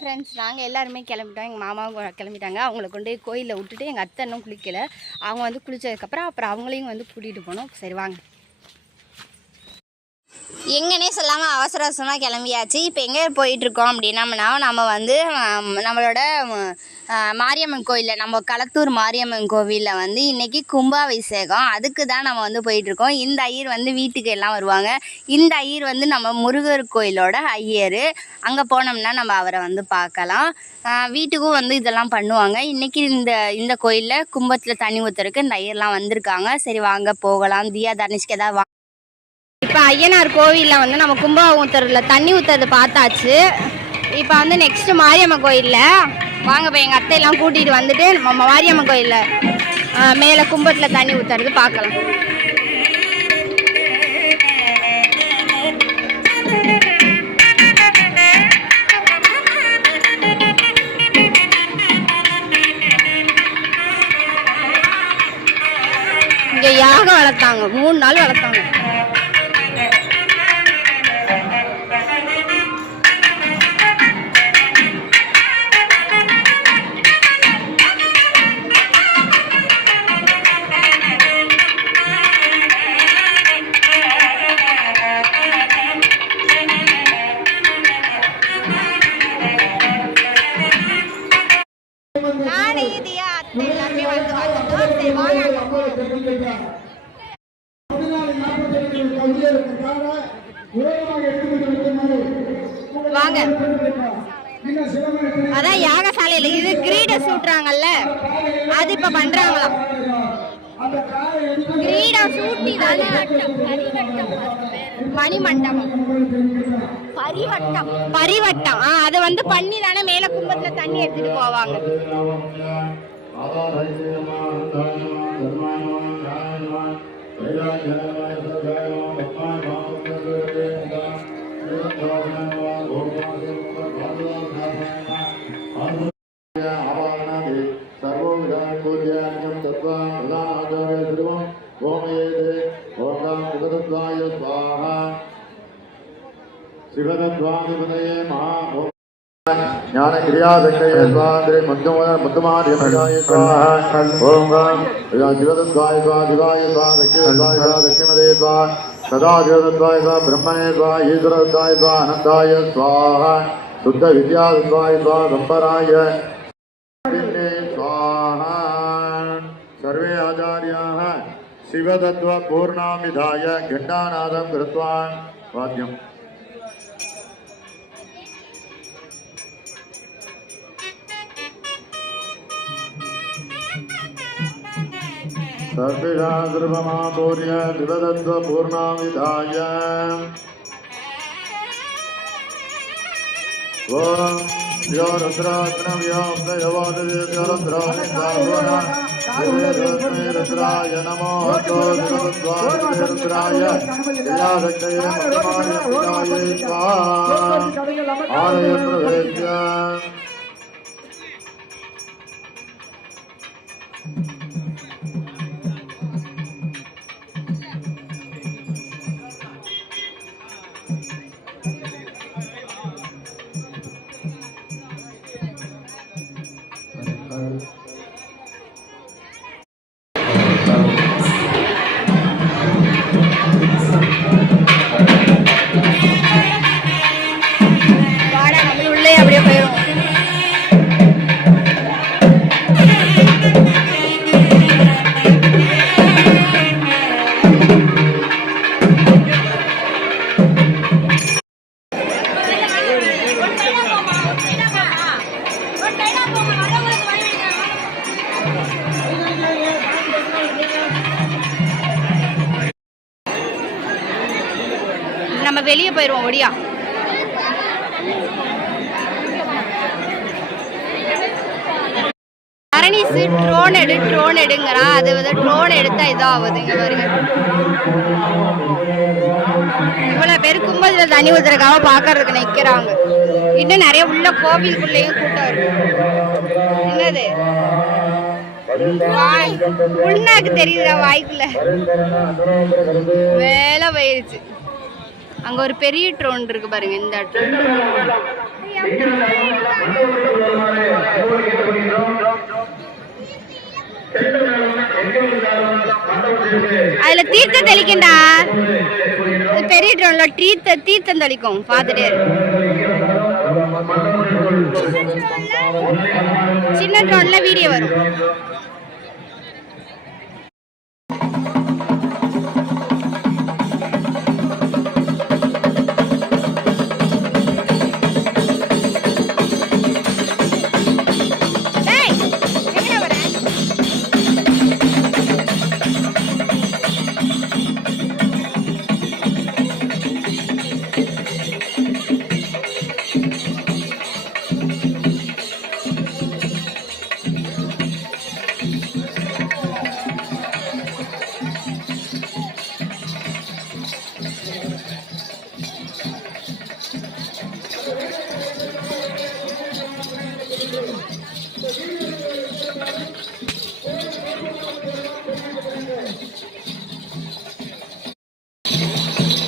Friends நாங்கள் எல்லாருமே கிளம்பிட்டோம். எங்கள் மாமாவும் கிளம்பிட்டாங்க. அவங்கள கொண்டு போய் கோயிலில் விட்டுட்டு எங்கள் அத்தை இன்னும் குளிக்கலை. அவங்க வந்து குளித்ததுக்கப்புறம் அப்புறம் அவங்களையும் வந்து கூட்டிகிட்டு போனோம். சரி வாங்க. எங்கன்னே சொல்லாமல் அவசர அவசரமாக கிளம்பியாச்சு. இப்போ எங்கே போயிட்டுருக்கோம் அப்படின்னம்னா நம்ம வந்து நம்மளோட மாரியம்மன் கோயிலில் நம்ம களத்தூர் மாரியம்மன் கோவிலில் வந்து இன்றைக்கி கும்பாபிஷேகம். அதுக்கு தான் நம்ம வந்து போயிட்டுருக்கோம். இந்த ஐயர் வந்து வீட்டுக்கு எல்லாம் வருவாங்க. இந்த ஐயர் வந்து நம்ம முருகர் கோயிலோட ஐயர். அங்கே போனோம்னா நம்ம அவரை வந்து பார்க்கலாம். வீட்டுக்கும் வந்து இதெல்லாம் பண்ணுவாங்க. இன்றைக்கி இந்த கோயிலில் கும்பத்தில் தண்ணி ஊற்றுறதுக்கு இந்த ஐயர்லாம் வந்திருக்காங்க. சரி வாங்க போகலாம். தியா தனுஷ்க்கு ஏதாவது இப்போ ஐயனார் கோவிலில் வந்து நம்ம கும்பாபிஷேகத்தில் தண்ணி ஊற்றுறது பார்த்தாச்சு. இப்போ வந்து நெக்ஸ்ட்டு மாரியம்மன் கோயிலில் வாங்க போய் எங்கள் அத்தையெல்லாம் கூட்டிகிட்டு வந்துட்டு நம்ம மாரியம்மன் கோயிலில் மேலே கும்பத்தில் தண்ணி ஊற்றுறது பார்க்கலாம். இங்கே யாகம் வளர்த்தாங்க, 3 நாள் வளர்த்தாங்க. வாங்க அதான் யாகசாலையில் இது கிரீடம் சூட்டுறாங்கல்ல, அது இப்ப பண்றாங்களாம். கிரீடம் சூட்டி மணிமண்டபம் பரிவட்டம் அது வந்து பண்ணி தானே மேல கும்பத்துல தண்ணி எடுத்துட்டு போவாங்க. சிவதத்வாதிபதயே மகா ஞான கிரியாசக்தயே ஸ்வாந்திரே முத்துமாரிய மகாய ஸ்வாஹா ஓம் காம் சிவதத்வாய ஸ்வா சிவாய ஸ்வா சக்திதத்வாய ஸ்வா சக்திமதே ஸ்வா சதா சிவதத்வாய ஸ்வா பிரம்மணே ஸ்வா ஈஸ்வரத்வாய ஸ்வா அனந்தாய ஸ்வாஹா சுத்த வித்யாதத்வாய ஸ்வா சம்பராய ஸ்வாஹா சர்வே ஆச்சார்யாः சிவதத்வ பூர்ணாமிதாய கண்டாநாதம் கிருத்வா வாத்யம் सर्वेशास्त्रमापूर्य शिवदत्व पूर्णाविधाय ओम यो रुद्राग्नव्यो दयवादयो रुद्राय नमो रुद्राय दयादक्षये मत्तमाय स्वाहा आलय प्रवेश्य நம்ம வெளியே போயிடுவோம். ஒடியா பரணிசு ட்ரோன் எடுங்கிறான். அது வந்து ட்ரோன் எடுத்தா இதாகுது. இங்க பாருங்க இவ்வளவு பேர் கும்பத்துல தண்ணி ஊத்துறதுக்காக பாக்குறதுக்கு நிக்கிறாங்க. இன்னும் நிறைய உள்ள கோவிலுக்குள்ளேயும் கூட்டம் இருக்கு. என்னது உள்நாக்கு தெரியுதா வாய்க்குள்ள வேலை போயிருச்சு. அங்க ஒரு பெரிய ட்ரோன் இருக்கு பாருங்க. இந்த ட்ரோன் அதுல தீர்த்தம் தெளிக்கண்டா, பெரிய ட்ரோன்ல தீர்த்தம் தெளிக்கும் பார்த்துட்டு. சின்ன ட்ரோன்ல வீடியோ வரும்.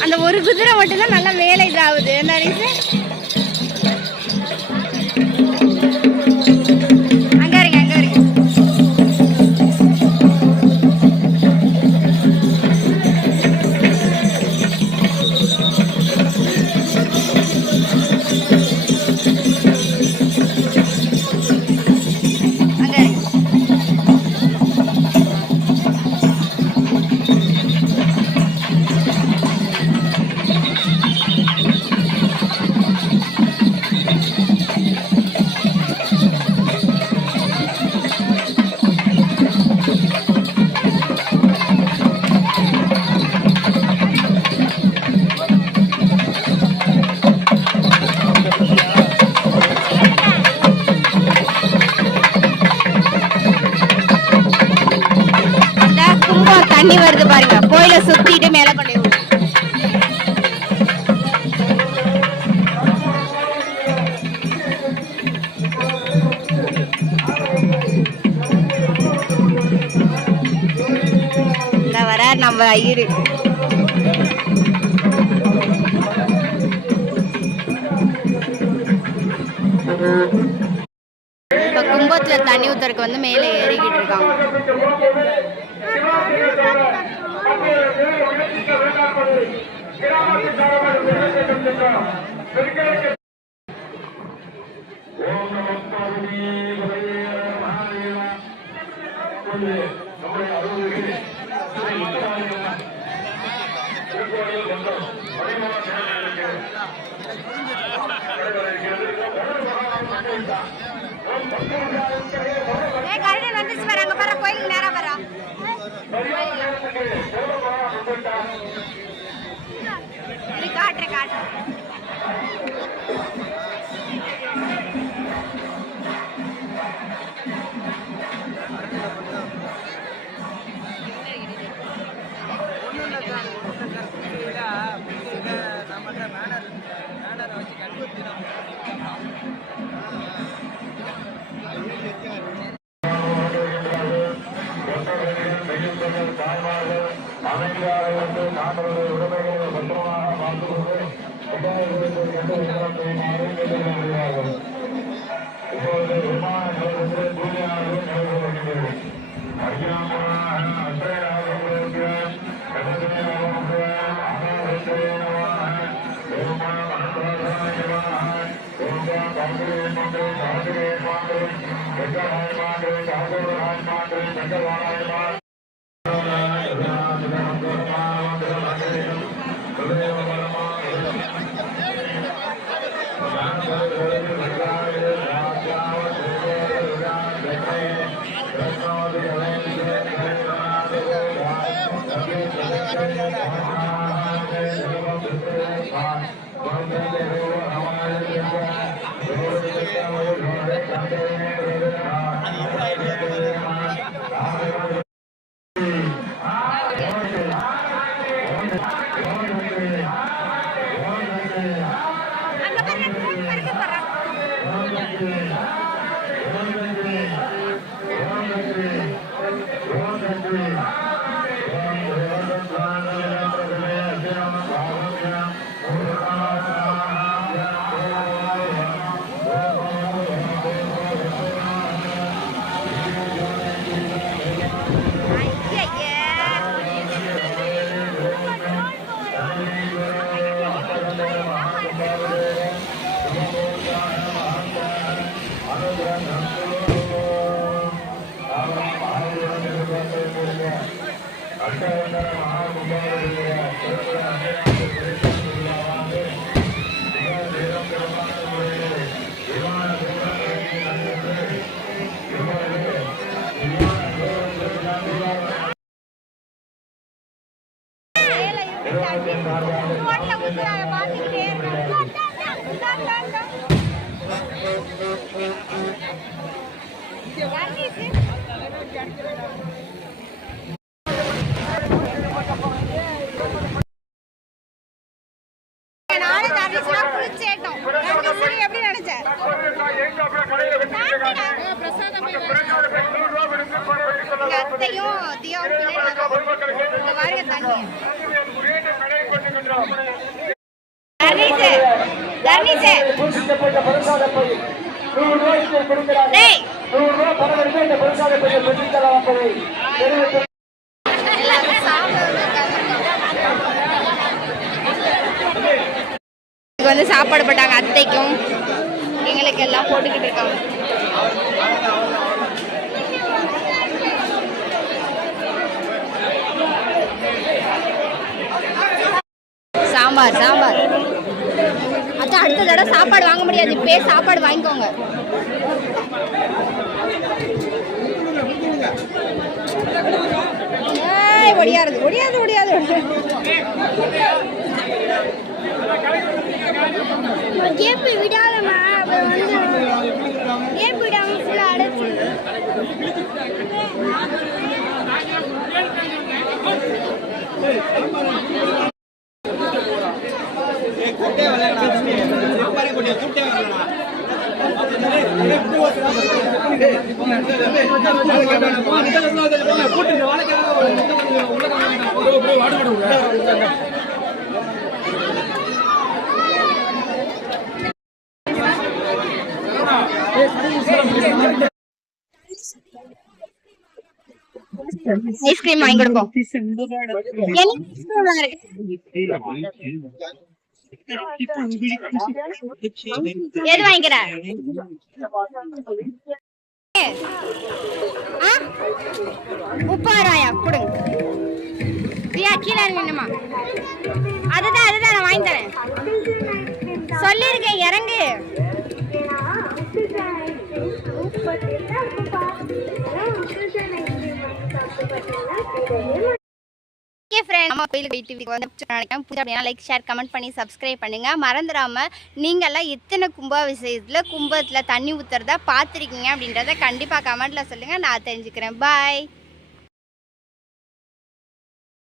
அந்த ஒரு குதிரை மட்டும்தான் நல்லா வேலை இதாகுது. அங்க இருங்க, அங்க இருங்க. தண்ணி வருது பாருங்க, கோயிலை சுத்திட்டு மேல கொண்டு வர நம்ம ஐயரு. இப்ப கும்பத்துல தண்ணி ஊத்துறதுக்கு வந்து மேலே ஏறிக்கிட்டு இருக்காங்க. கருடன் வந்துச்சு பாரு, அங்க பாரு, கோயிலுக்கு நேரா பாரு. காட்டுறேன் காட்டுறேன். வந்து சாப்பாடு போட்டாங்க அத்தைக்கும் எங்களுக்கு எல்லாம் போட்டுக்கிட்டு இருக்காங்க. சாம்பார் சாம்பார் அத்தை அடுத்த தடவை சாப்பாடு வாங்க முடியாது, இப்பயே சாப்பாடு வாங்கிக்கோங்க. ஒடியாது ஒடியாது ஒடியாது கேப்பு விடாதமா வந்து கேப்பு விடாம ஃபுல்லா அடைச்சு ஐஸ்கிரீம் வாங்கி கொடுப்போம். எது வாங்கிக்கிற? முப்பாயிரம் கொடுங்க. பிரியா கீழே இறங்கணுமா? அதுதான் அதுதான் நான் வாங்கி தரேன் சொல்லியிருக்கேன், இறங்கு. லைக் ஷேர் கமெண்ட் பண்ணி சப்ஸ்கிரைப் பண்ணுங்க. மறந்துடாம நீங்கெல்லாம் எத்தனை கும்பாபிஷேகத்துல கும்பத்துல தண்ணி ஊத்துறதா பார்த்துருக்கீங்க அப்படின்றத கண்டிப்பா கமெண்ட்ல சொல்லுங்க, நான் தெரிஞ்சுக்கிறேன். பாய்.